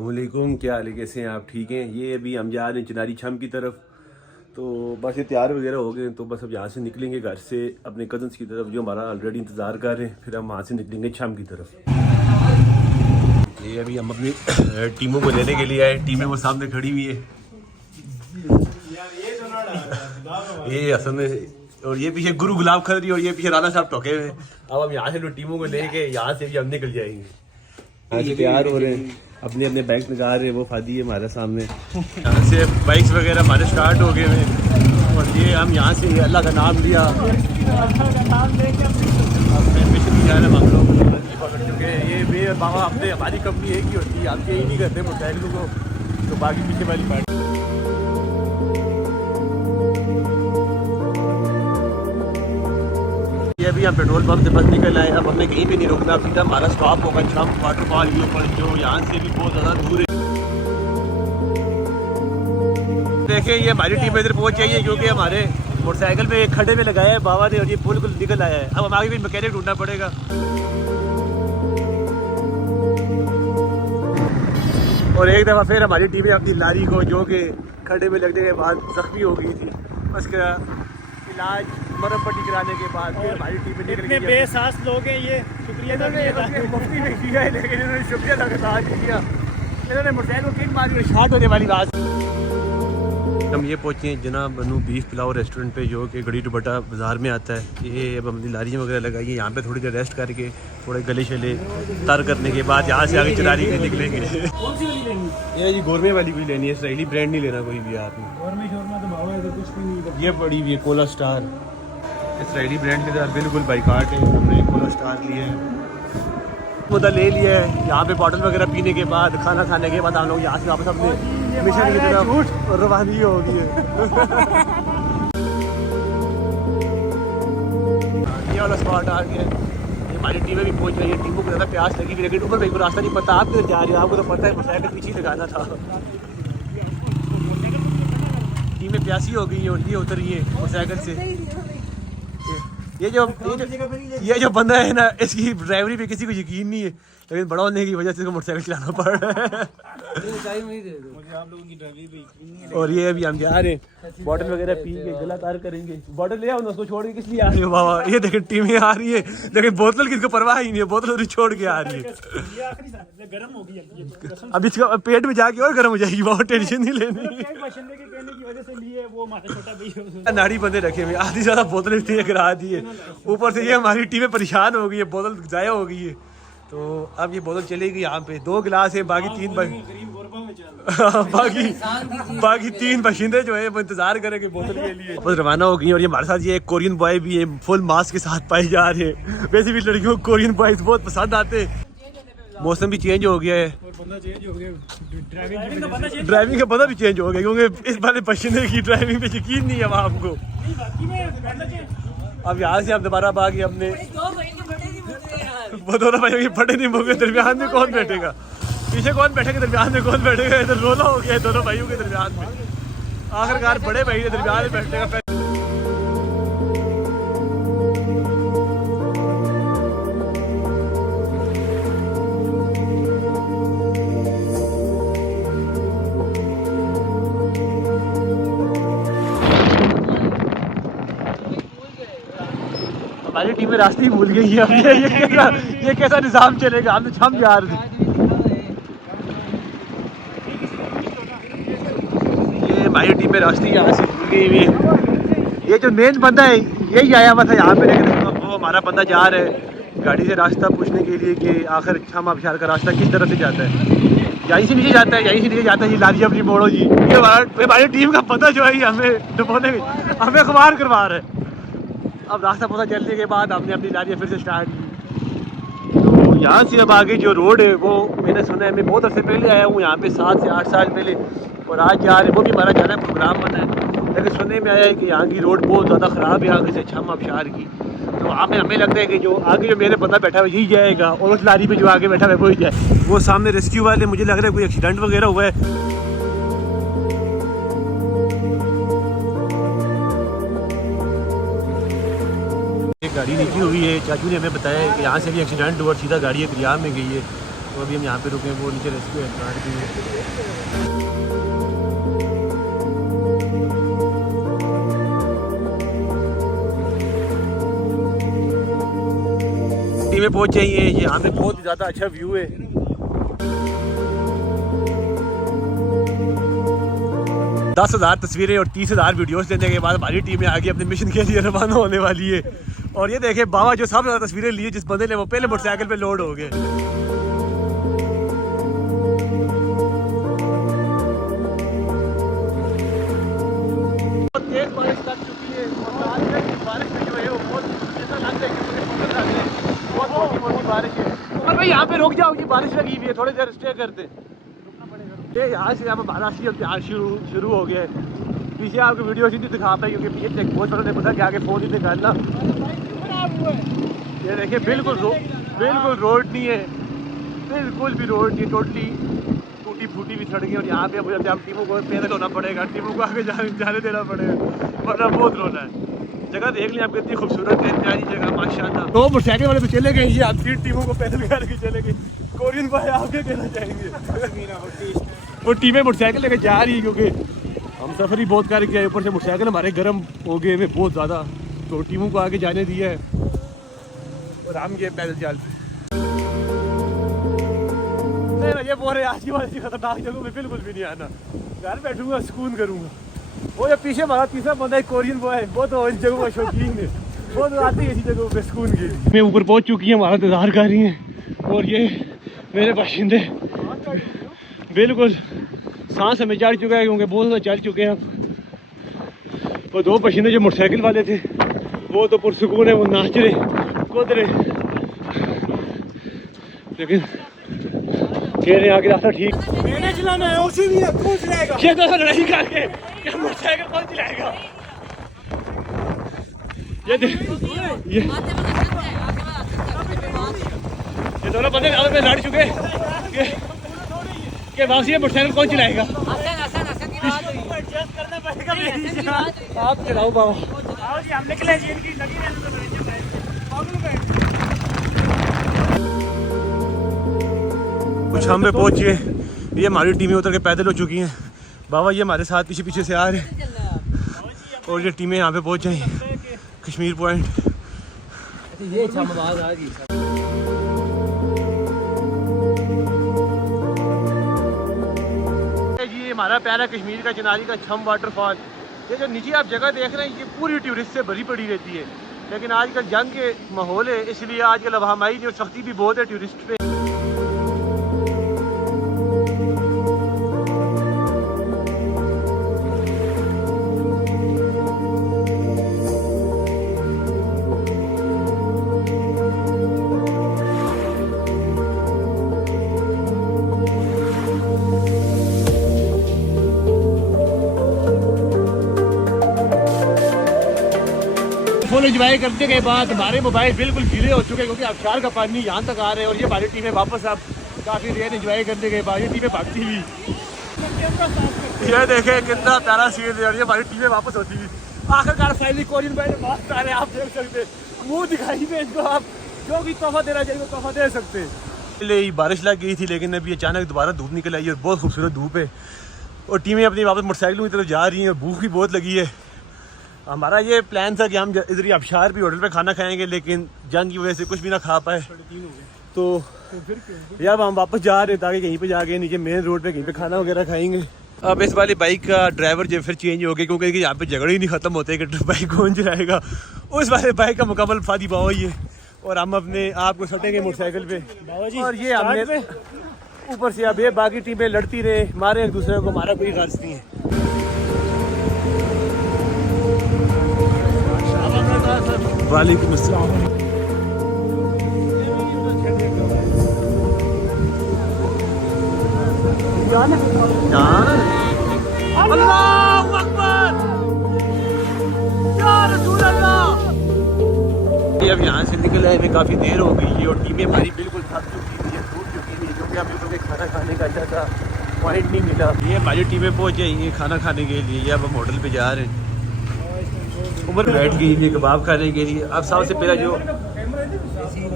वालेकुम, क्या हाल है, कैसे हैं आप? ठीक हैं? ये अभी हम जा रहे हैं चिनारी छम की तरफ। तो बस ये तैयार वगैरह हो गए, तो बस अब यहाँ से निकलेंगे घर से अपने कज़न्स की तरफ जो हमारा ऑलरेडी इंतज़ार कर रहे हैं। फिर हम वहाँ से निकलेंगे छम की तरफ। ये अभी हम अपनी टीमों को लेने के लिए आए। टीमें वो सामने खड़ी हुई है। ये हसन और ये पीछे गुरु गुलाब खदरी और ये पीछे राना साहब टोके हुए हैं। अब हम यहाँ से टीमों को लेके यहाँ से भी हम निकल जाएंगे। यहाँ से तैयार हो रहे हैं, अपने अपने बाइक निकाल रहे हैं। वो फादी है हमारे सामने। यहाँ से बाइक्स वगैरह हमारे स्टार्ट हो गए हैं और ये हम यहाँ से अल्लाह का नाम लिया अपने मिशन की जाने हम लोग क्योंकि ये वे बाबा अपने हमारी कंपनी एक ही होती है। हम यही नहीं करते मोटरसाइकिलों को, तो बाकी पीछे वाली पार्टी। ये अभी हम पेट्रोल पंप से बस निकल आए। अब हमने कहीं भी नहीं रुकना, सीधा हमारा स्टॉप होगा छम वाटरफॉल के ऊपर, जो यहाँ से भी बहुत ज़्यादा दूर है। देखिए ये हमारी टीम इधर पहुँच जाइए क्योंकि हमारे मोटरसाइकिल पे एक खड्डे में लगाया है बाबा ने और ये बिल्कुल निकल आया है। अब हमारे भी मैकेनिक ढूंढना पड़ेगा। और एक दफ़ा फिर हमारी टीम ने अपनी लारी को जो कि खड्डे में लगने के बाद जख्मी हो गई थी, उसका इलाज मरहम पट्टी कराने के बाद फिर हमारी टीम में निकल गई। बेसास लोग हैं ये, शुक्रिया मुफ्ती नहीं किया है लेकिन इन्होंने शुक्रिया लगातार किया। इन्होंने मोटरसाइकिल को किक मारी और शार्ट होने वाली बात। हम ये पहुँचे हैं जनाब बनू बीफ पुलाव रेस्टोरेंट पे, जो कि गड़ी दुबट्टा बाज़ार में आता है। ये अब हमने लारियाँ वगैरह लगाई है यहाँ पे, थोड़ी देर रेस्ट करके थोड़े गले शले तर करने के बाद यहाँ से आगे चिनारी के निकलेंगे। कौन सी वाली लेंगी? ये गोरमे वाली कोई लेनी है, इसराइली ब्रांड नहीं लेना कोई भी आपने। गोरमे शोरमा तो भाव है तो कुछ भी नहीं। ये पड़ी हुई है कोला स्टार, इसराइली ब्रांड के साथ बिल्कुल बाइकाट है। हमने कोला स्टार लिया है, मुद्दा ले लिया है। यहाँ पे बॉटल वगैरह पीने के बाद, खाना खाने के बाद हम लोग यहाँ से वापस अपने मिशन की तरफ रवानी होगी है। ये वाला स्पॉट आ गया। ये हमारी टीमें भी पहुँच रही है। टीमों को ज़्यादा प्यास लगी हुई, लेकिन ऊपर भाई को रास्ता नहीं पता। आप किधर जा रहे हो? आपको तो पता है मोटरसाइकिल पीछे लगाना था। टीमें प्यासी हो गई है और ये उतर रही है मोटरसाइकिल से। ये जो बंदा है ना, इसकी ड्राइवरी पे किसी को यकीन नहीं है, लेकिन बड़ा होने की वजह से इसको मोटरसाइकिल चलाना पड़ रहा है। और ये अभी हम जा रहे हैं बॉटल वगैरह पी के गला तार करेंगे। बॉटल ले आओ ना, उसको छोड़ के किस लिए आ रहे हो बाबा? ये देखें टीमें आ रही है, लेकिन बोतल किसको परवाह ही नहीं है, बोतल छोड़ के आ रही है। गर्म हो गई अब इसका पेट में जाके और गर्म हो जाएगी, बहुत टेंशन नहीं लेनी। नाड़ी बंदे रखे हुए, आधी ज्यादा बोतलें करा दी है। ऊपर से ये हमारी टीमें परेशान हो गई है, बोतल जाया हो गई है। तो अब ये बोतल चलेगी। यहाँ पे 2 गिलास है, बाकी 3 बाकी 3 बशिंदे जो है वो इंतजार करेंगे बोतल के लिए। बस रवाना हो गई। और ये हमारे साथ ये एक कोरियन बॉय भी है, फुल मास्क के साथ पाए जा रहे हैं। वैसे भी लड़कियों को कोरियन बॉयज बहुत पसंद आते हैं। मौसम भी चेंज हो गया है, ड्राइविंग का पता भी चेंज हो गया, क्योंकि इस बार पसीने की ड्राइविंग पे यकीन नहीं है अब आपको। अब यहाँ से हम दोबारा भागे अपने वो दोनों भाइयों के फटे नहीं होंगे। दरमियान में कौन बैठेगा? पीछे कौन बैठेगा? दरमियान में कौन बैठेगा? इधर रोला हो गया है दोनों भाइयों के दरमियान में। आखिरकार बड़े भाई के दरमियान में बैठेगा। हमारी टीम में रास्ते ही भूल गई है। ये कैसा निजाम चलेगा? हम तो छम जा रहे थे। ये हमारी टीम में रास्ते यहाँ से भूल गई हुई है। ये जो मेन बंदा है यही आया हुआ था यहाँ पे, लेकिन वो हमारा बंदा जा रहा है गाड़ी से रास्ता पूछने के लिए कि आखिर छम आबशार का रास्ता किस तरफ से जाता है। यहीं से नीचे जाता है, यहीं से नीचे जाता है। ये लारी अपनी मोड़ो जी। ये हमारी टीम का पता जो है हमें डुबोने हमें खुमार करवा रहा है। अब रास्ता पता चलने के बाद हमने अपनी लारियाँ फिर से स्टार्ट की। तो यहाँ से अब आगे जो रोड है वो मैंने सुना है, मैं बहुत अर्से पहले आया हूँ यहाँ पे, 7 से 8 साल पहले, और आज जा रहे वो भी हमारा जाना प्रोग्राम बना है। लेकिन सुनने में आया है कि यहाँ की रोड बहुत ज़्यादा ख़राब है आगे से छम आबशार की। तो वहाँ पे हमें लगता है कि जो आगे जो मेरे बंदा बैठा है यही जाएगा, और उस लारी पे जो आगे बैठा है वही जाए। वो सामने रेस्क्यू वाले, मुझे लग रहा है कोई एक्सीडेंट वगैरह हुआ है। गाड़ी निकली हुई है, चाचू ने हमें बताया कि यहाँ से भी एक्सीडेंट हुआ, सीधा गाड़ी दरिया में गई है। तो अभी हम यहाँ पे रुके, वो नीचे रेस्क्यू एस्टार्ट भी है। टीमें पहुँच जाइए, यहाँ पे बहुत ही ज़्यादा अच्छा व्यू है। 10,000 तस्वीरें और 30,000 वीडियोस लेने के बाद हमारी टीमें आगे अपने मिशन के लिए रवाना होने वाली है। और ये देखे बाबा जो सबसे ज़्यादा तस्वीरें लिए जिस बंदे ने, वो पहले मोटरसाइकिल पे लोड हो गए। तेज बारिश लग चुकी है और बारिश में जो है वो बहुत ऐसा लगता है कि बहुत मोटी बारिश है। और भाई यहाँ पे रुक जाओ, ये बारिश लगी हुई है, थोड़ी देर स्टे करते। ये यहाँ से यहाँ महाराष्ट्र इम्तिहान शुरू हो गया है। पीछे आपको वीडियो सीधी दिखा पाए क्योंकि पीछे चेक पोस्ट वालों ने पता कि आगे फ़ोन ही निकालना। ये देखिए बिल्कुल रोड नहीं है, बिल्कुल भी रोड नहीं, टोटली टूटी फूटी भी सड़कें। और यहाँ पे अब टीमों को पैदल होना पड़ेगा, टीमों को आगे जाने देना पड़ेगा, वरना बहुत रोना है। जगह देख लें आप कितनी खूबसूरत है, प्यारी जगह माशाल्लाह। तो मोटरसाइकिल वाले तो चले गए, ये आप 3 टीमों को पैदल करके चले गए। कोरियन भाई आगे कहना चाहेंगे वो टीमें मोटरसाइकिल लेके जा रही है क्योंकि हम सफ़र ही बहुत करके आए, ऊपर से मोटरसाइकिल हमारे गर्म हो गए हैं बहुत ज़्यादा, तो टीमों को आगे जाने दिया है और हम ये पैदल चल रहे। ये बोल रहे आज की वाली खतरनाक जगहों में बिल्कुल भी नहीं आना, घर बैठूंगा सुकून करूँगा। वो जो पीछे हमारा तीसरा बंदा है कोरियन बॉय, वो तो इन जगहों का शौकीन है, वो तो आती है ऐसी जगहों पे सुकून के। मैं ऊपर पहुँच चुकी है, हमारा इंतजार कर रही हैं और ये मेरे बाशिंदे बिल्कुल सांस हमें चढ़ चुका है क्योंकि बहुत ज़्यादा चल चुके हैं हम। वो 2 बाशिंदे जो मोटरसाइकिल वाले थे वो तो पुरसुकून है, वो नाच रहे कूद रहे, लेकिन कह रहे आगे रास्ता ठीक मैंने चलाना है, उसी भी है, कौन चलाएगा? ये तो लड़ाई करके क्या मोटरसाइकिल कौन चलाएगा? ये दोनों बंदे आपस में लड़ चुके कि वापसी मोटरसाइकिल कौन चलाएगा? आप चलाओ बाबा। हम निकले इनकी लगी कुछ हम पे पहुंचे, ये हमारी टीमें उतर के पैदल हो चुकी हैं। बाबा ये हमारे साथ पीछे पीछे से आ रहे हैं और ये टीमें यहाँ पे पहुंच जाएं कश्मीर पॉइंट। ये आवाज़ आ गई। ये हमारा प्यारा कश्मीर का चिनारी का छम वाटरफॉल। ये जो नीचे आप जगह देख रहे हैं ये पूरी टूरिस्ट से भरी पड़ी रहती है, लेकिन आजकल जंग के माहौल है इसलिए आजकल अब हमारी और सख्ती भी बहुत है टूरिस्ट पे। फुल एंजॉय करने के बाद हमारे मोबाइल बिल्कुल गीले हो चुके हैं क्योंकि आबशार का पानी यहाँ तक आ रहे हैं और ये हमारी टीमें वापस अब काफ़ी देर एंजॉय करने के बाद ये टीमें भागती हुई। ये देखें कितना प्यारा सीन है और ये हमारी टीमें वापस होती हुई। आखिरकार फाइनली कोरियन भाई ने मास्क आ रहे हैं, आप देख सकते मुँह दिखाई में इनको, आप जो भी तोहफा देना चाहिए तोहफा दे सकते। पहले बारिश लग गई थी लेकिन अभी अचानक दोबारा धूप निकल आई और बहुत खूबसूरत धूप है और टीमें अपनी वापस मोटरसाइकिलों की तरफ जा रही हैं और भूख भी बहुत लगी है। हमारा ये प्लान था कि हम इधर ही आबशार भी होटल पे खाना खाएंगे लेकिन जंग की वजह से कुछ भी ना खा पाए, तो यार हम वापस जा रहे ताकि कहीं पे जाके नीचे मेन रोड पे कहीं पे खाना वगैरह खाएंगे। अब इस वाली बाइक का ड्राइवर जो फिर चेंज हो गया क्योंकि यहाँ पे झगड़े ही नहीं खत्म होते कि बाइक कौन चलाएगा। उस वाले बाइक का मुकम्मल फादी बाबा ही है और हम अपने आप को सटेंगे मोटरसाइकिल पे और ये हमने ऊपर से अब ये बाकी टीमें लड़ती रहे, मारे एक दूसरे को, हमारा कोई गर्ज नहीं है। वालेकुम अस्सलाम। अल्लाहू अकबर या रसूल अल्लाह। अब यहाँ से निकल आए हमें काफ़ी देर हो गई है और टीमें हमारी बिल्कुल थक चुकी है, टूट चुकी है क्योंकि हम लोगों के खाना खाने का अच्छा था पॉइंट नहीं मिला। ये हमारी टीमें पहुँच जाएंगी खाना खाने के लिए, अब हम होटल पे जा रहे हैं। उम्र बैठ गई है कबाब खाने के लिए। अब सबसे पहला जो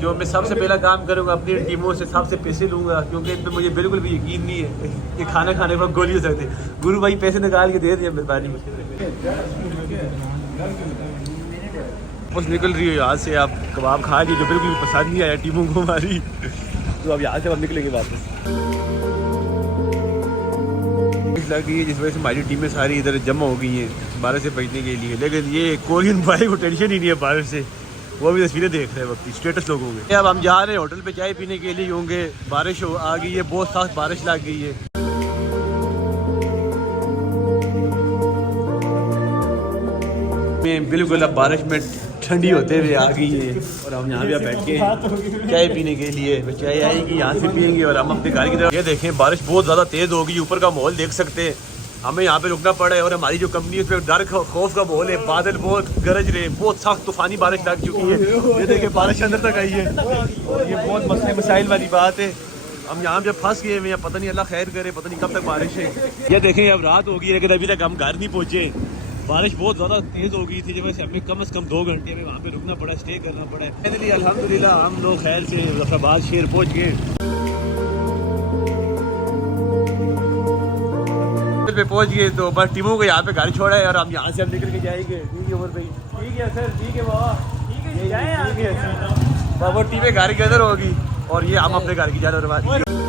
जो मैं सबसे पहला काम करूँगा अपनी टीमों से सबसे पैसे लूँगा, क्योंकि इन पर मुझे बिल्कुल भी यकीन नहीं है कि खाना खाने पर गोली हो सकती है। गुरु भाई पैसे निकाल के दे दिए मेहरबानी। बस निकल रही हो यहाँ से, आप कबाब खा लिए जो बिल्कुल पसंद नहीं आया टीमों को हमारी, तो अब यहाँ से हम निकलेंगे वापस। लगी है जिस वजह से हमारी टीमें सारी इधर जमा हो गई हैं बारिश से बचने के लिए, लेकिन ये कोरियन भाई को टेंशन ही नहीं है बारिश से, वो भी तस्वीरें देख रहे हैं वक्त स्टेटस लोग होंगे। अब हम जा रहे हैं होटल पे चाय पीने के लिए होंगे, बारिश आ गई है, बहुत सख्त बारिश लग गई है। मैं बिल्कुल अब बारिश में ठंडी होते हुए आ गई है और हम यहाँ पे बैठ के चाय पीने के लिए, चाय आएगी यहाँ से पियेंगे और हम अपने घर की तरफ। ये देखें बारिश बहुत ज़्यादा तेज़ होगी, ऊपर का माहौल देख सकते हैं, हमें यहाँ पे रुकना पड़ा है और हमारी जो कंपनी है उस पर डर खौफ का माहौल है, बादल बहुत गरज रहे हैं, बहुत सख्त तूफानी बारिश लग चुकी है। ये देखें बारिश अंदर तक आई है और ये बहुत मसले मसाइल वाली बात है। हम यहाँ पे फंस गए हैं, पता नहीं अल्लाह खैर करे, पता नहीं कब तक बारिश है। ये देखें अब रात हो गई है लेकिन अभी तक हम घर नहीं पहुँचे, बारिश बहुत ज़्यादा तेज़ हो गई थी, जब से हमें कम से कम 2 घंटे में वहाँ पे रुकना पड़ा, स्टे करना पड़ा। फाइनली अल्हम्दुलिल्लाह हम लोग खैर से जफराबाद शहर पहुँच गए। पे पहुँच गए तो बस टीमों को यहाँ पे गाड़ी छोड़ा है और हम यहाँ से हम निकल के जाएंगे। ठीक है उमर भाई? ठीक है सर, ठीक है बाबा, ठीक है बाबा, टीमें गाड़ी के अंदर होगी और ये हम अपने घर की जा रहे हैं।